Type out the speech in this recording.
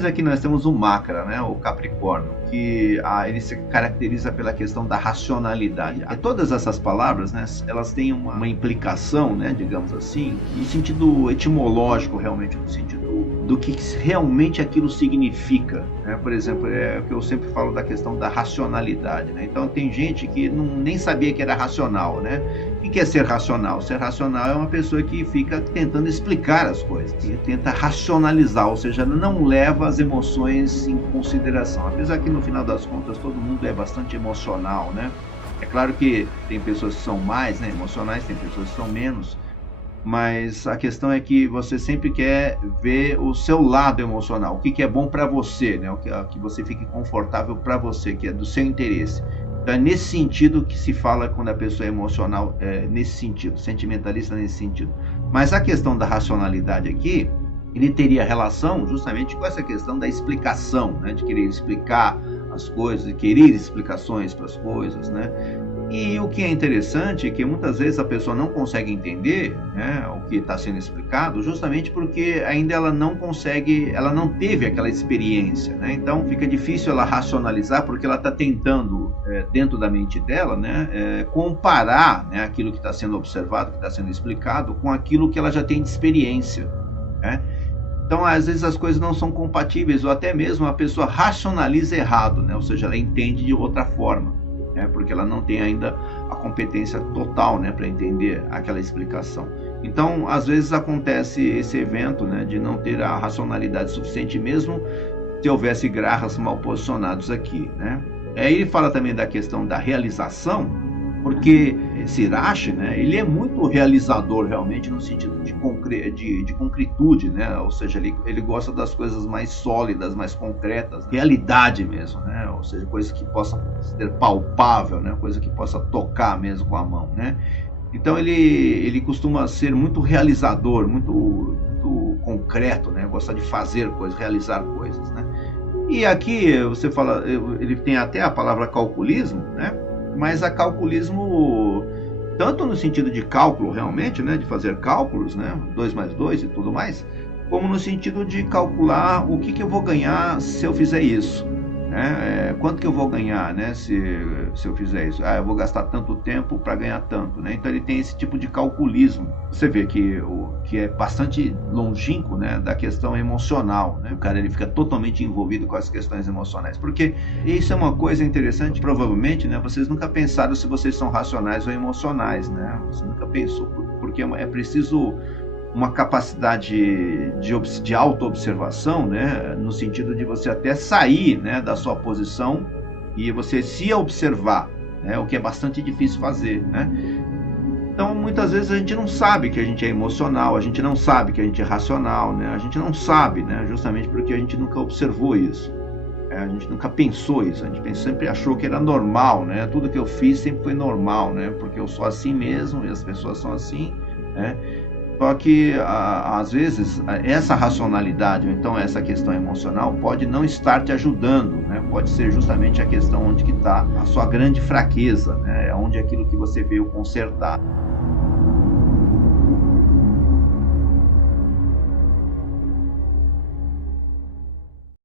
Depois aqui nós temos o Makara, né, o Capricórnio, que ele se caracteriza pela questão da racionalidade. E todas essas palavras, né, elas têm uma implicação, né, digamos assim, no sentido etimológico, realmente, no sentido do que realmente aquilo significa, né? Por exemplo, é o que eu sempre falo da questão da racionalidade, né? Então tem gente que nem sabia que era racional, né? O que é ser racional? Ser racional é uma pessoa que fica tentando explicar as coisas, que tenta racionalizar, ou seja, não leva as emoções em consideração. Apesar que no final das contas todo mundo é bastante emocional, né? É claro que tem pessoas que são mais, né, emocionais, tem pessoas que são menos, mas a questão é que você sempre quer ver o seu lado emocional, o que é bom para você, né? O que você fique confortável para você, que é do seu interesse. Então é nesse sentido que se fala quando a pessoa é emocional, nesse sentido, sentimentalista nesse sentido. Mas a questão da racionalidade aqui, ele teria relação justamente com essa questão da explicação, né? De querer explicar as coisas, de querer explicações para as coisas, né? E o que é interessante é que muitas vezes a pessoa não consegue entender, né, o que está sendo explicado, justamente porque ainda ela não consegue, ela não teve aquela experiência, né? Então fica difícil ela racionalizar, porque ela está tentando, dentro da mente dela, né, comparar, né, aquilo que está sendo observado, que está sendo explicado, com aquilo que ela já tem de experiência, né? Então, às vezes as coisas não são compatíveis, ou até mesmo a pessoa racionaliza errado, né? Ou seja, ela entende de outra forma, porque ela não tem ainda a competência total, né, para entender aquela explicação. Então, às vezes acontece esse evento, né, de não ter a racionalidade suficiente, mesmo se houvesse grahas mal posicionados aqui, né. Aí ele fala também da questão da realização, porque esse Rashi, né, ele é muito realizador realmente no sentido de concretude, né? Ou seja, ele gosta das coisas mais sólidas, mais concretas, né? Realidade mesmo, né? Ou seja, coisa que possa ser palpável, né? Coisa que possa tocar mesmo com a mão, né? Então ele costuma ser muito realizador, muito concreto, né? Gosta de fazer coisas, realizar coisas, né? E aqui você fala, ele tem até a palavra calculismo, né? Mas a calculismo, tanto no sentido de cálculo realmente, né, de fazer cálculos, né, 2 mais 2 e tudo mais, como no sentido de calcular o que eu vou ganhar se eu fizer isso, né, quanto que eu vou ganhar, né, se eu fizer isso, eu vou gastar tanto tempo para ganhar tanto, né, então ele tem esse tipo de calculismo. Você vê que é bastante longínquo, né, da questão emocional, né, o cara ele fica totalmente envolvido com as questões emocionais, porque isso é uma coisa interessante, provavelmente, né, vocês nunca pensaram se vocês são racionais ou emocionais, né, você nunca pensou, porque é preciso uma capacidade de auto-observação, né, no sentido de você até sair, né, da sua posição e você se observar, né, o que é bastante difícil fazer, né. Então, muitas vezes a gente não sabe que a gente é emocional, a gente não sabe que a gente é racional, né, a gente não sabe, né, justamente porque a gente nunca observou isso, a gente nunca pensou isso, a gente sempre achou que era normal, né, tudo que eu fiz sempre foi normal, né, porque eu sou assim mesmo e as pessoas são assim, né. Só que, às vezes, essa racionalidade, ou então essa questão emocional, pode não estar te ajudando, né? Pode ser justamente a questão onde que está a sua grande fraqueza, né? Onde é aquilo que você veio consertar.